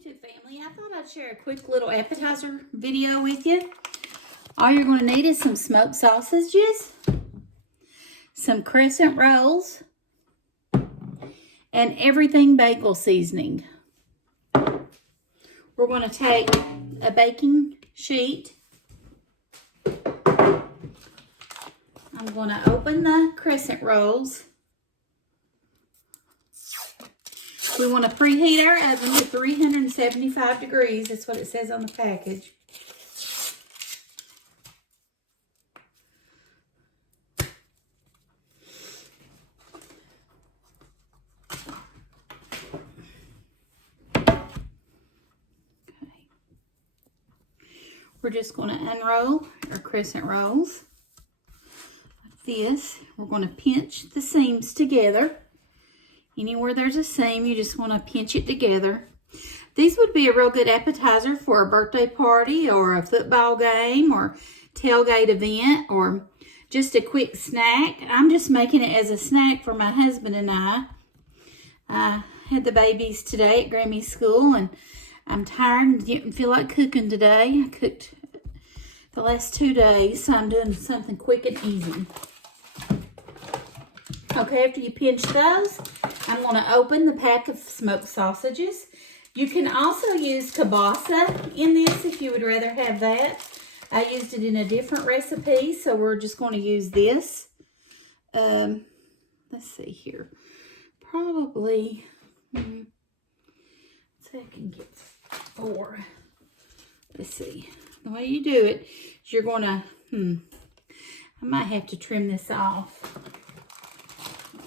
YouTube family, I thought I'd share a quick little appetizer video with you. All you're going to need is some smoked sausages, some Crescent rolls, and everything bagel seasoning. We're going to take a baking sheet. I'm going to open the Crescent rolls. We want to preheat our oven to 375 degrees. That's what it says on the package. Okay. We're just going to unroll our Crescent rolls like this. We're going to pinch the seams together. Anywhere there's a seam, you just want to pinch it together. These would be a real good appetizer for a birthday party or a football game or tailgate event or just a quick snack. I'm just making it as a snack for my husband and I. I had the babies today at Grammy's school and I'm tired and didn't feel like cooking today. I cooked the last 2 days, so I'm doing something quick and easy. Okay, after you pinch those, I'm going to open the pack of smoked sausages. You can also use kielbasa in this if you would rather have that. I used it in a different recipe, so we're just going to use this. Let's see here. Probably, let's see if I can get 4. Let's see. The way you do it is you're going to, I might have to trim this off.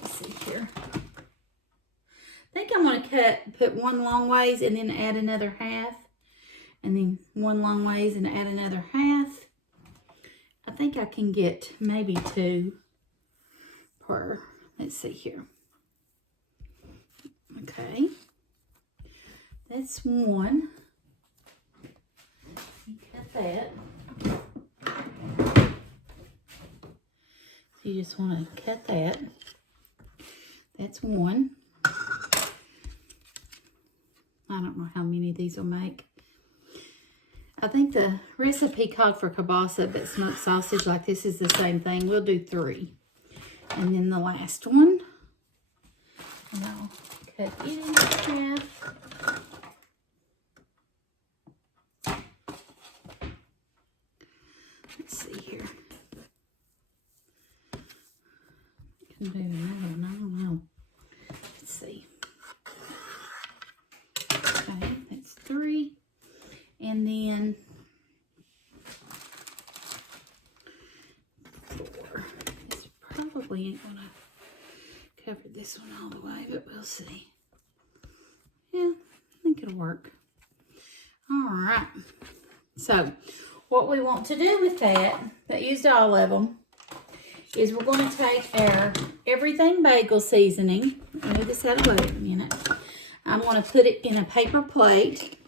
Let's see here. I think I'm going to put one long ways and then add another half. And then one long ways and add another half. I think I can get maybe 2 per, let's see here. Okay. That's 1. You cut that. So you just want to cut that. That's 1. I don't know how many of these will make. I think the recipe called for kielbasa, but smoked sausage like this is the same thing. We'll do 3. And then the last one, and I'll cut it in half. Let's see here. I can do another one. I don't know. Let's see. Okay, that's 3. And then 4. This probably ain't going to cover this one all the way, but we'll see. Yeah, I think it'll work. All right. So, what we want to do with that used all of them, is we're going to take our everything bagel seasoning. I'll move this out of the way in a minute. I'm going to put it in a paper plate.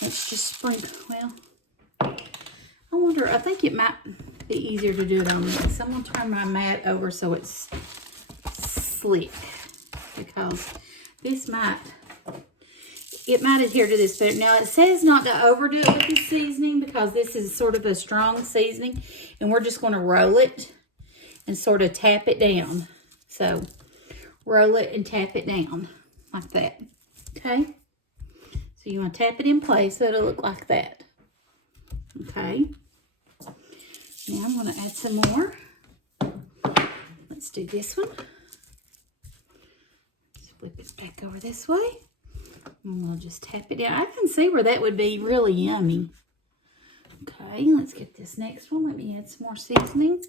Let's just sprinkle. Well, I wonder, I think it might be easier to do it on this. I'm going to turn my mat over so it's slick, because this might adhere to this better. Now, it says not to overdo it with the seasoning because this is sort of a strong seasoning, and we're just going to roll it and sort of tap it down. So, roll it and tap it down like that. Okay? So, you want to tap it in place so it'll look like that. Okay? Now, I'm going to add some more. Let's do this one. Let's flip it back over this way. And we'll just tap it down. I can see where that would be really yummy. Okay, let's get this next one. Let me add some more seasoning.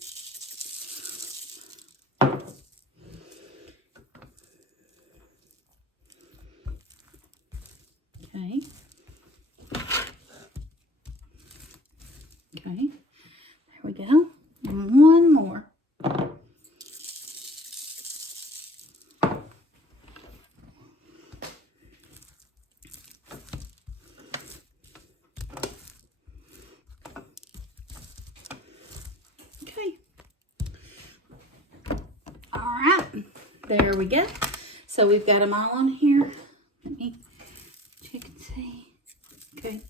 Okay. Okay, there we go. And one more. There we go. So we've got them all on here. Let me check and see. Okay.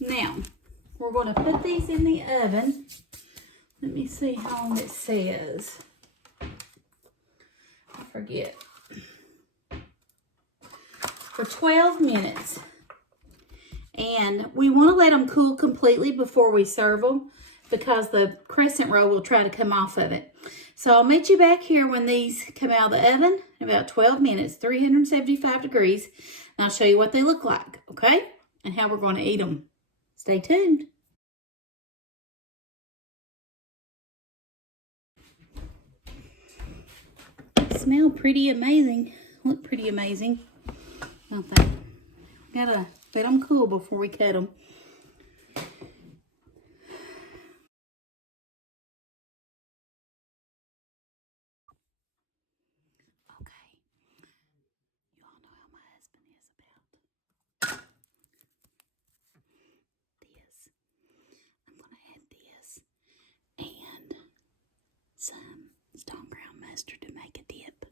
Now, we're going to put these in the oven. Let me see how long it says. I forget. For 12 minutes. And we want to let them cool completely before we serve them because the crescent roll will try to come off of it. So I'll meet you back here when these come out of the oven in about 12 minutes, 375 degrees. And I'll show you what they look like, okay? And how we're going to eat them. Stay tuned. Smell pretty amazing. Look pretty amazing. Don't they? Gotta let them cool before we cut them. Okay. You all know how my husband is about this. I'm gonna add this and some stone ground mustard to make a dip.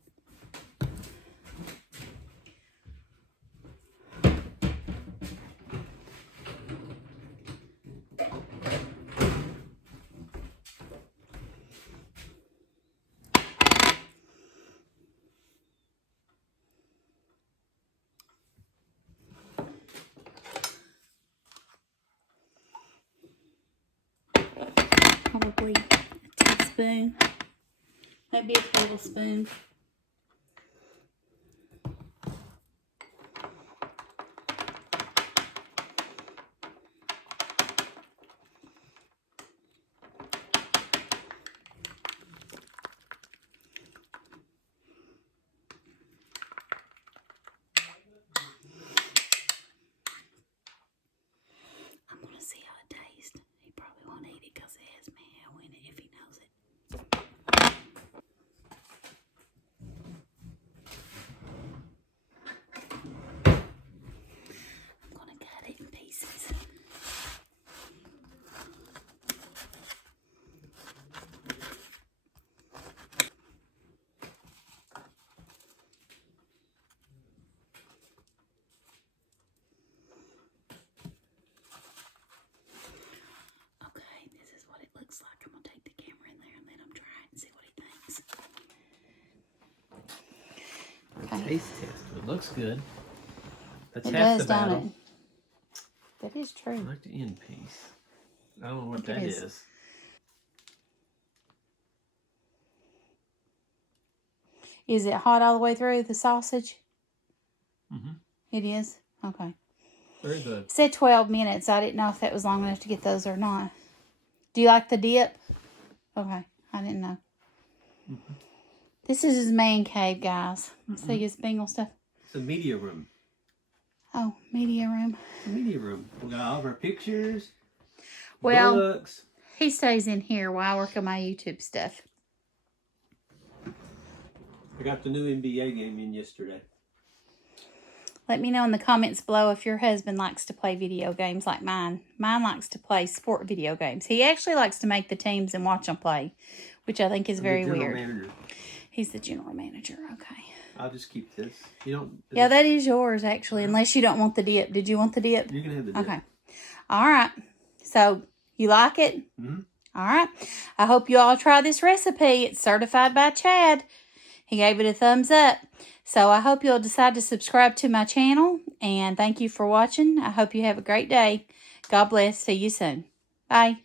Probably a teaspoon, maybe a tablespoon. I'm gonna see how it tastes. He probably won't eat it because it has mayo in it if he knows it. I'm gonna cut it in pieces. Okay, this is what it looks like. I'm gonna take the camera in there and let him try it and see what he thinks. Okay. Taste test. It looks good. That's It half does, the battle. don't it? That is I true. like the end piece. I don't know what I think that it is. Is it hot all the way through the sausage? Mm-hmm. It is? Okay. Very good. It said 12 minutes. I didn't know if that was long enough to get those or not. Do you like the dip? Okay. I didn't know. Mm-hmm. This is his man cave, guys. See his Bengal stuff. It's a media room. Oh, media room. It's a media room. We got all of our pictures, Well, books. he stays in here while I work on my YouTube stuff. I got the new NBA game in yesterday. Let me know in the comments below if your husband likes to play video games like mine. Mine likes to play sport video games. He actually likes to make the teams and watch them play, which I think is very weird. Manager. He's the general manager. Okay. I'll just keep this. You don't. Yeah, that is yours, actually, unless you don't want the dip. Did you want the dip? You can have the dip. Okay. All right. So, you like it? Mm-hmm. All right. I hope you all try this recipe. It's certified by Chad. He gave it a thumbs up. So, I hope you'll decide to subscribe to my channel. And thank you for watching. I hope you have a great day. God bless. See you soon. Bye.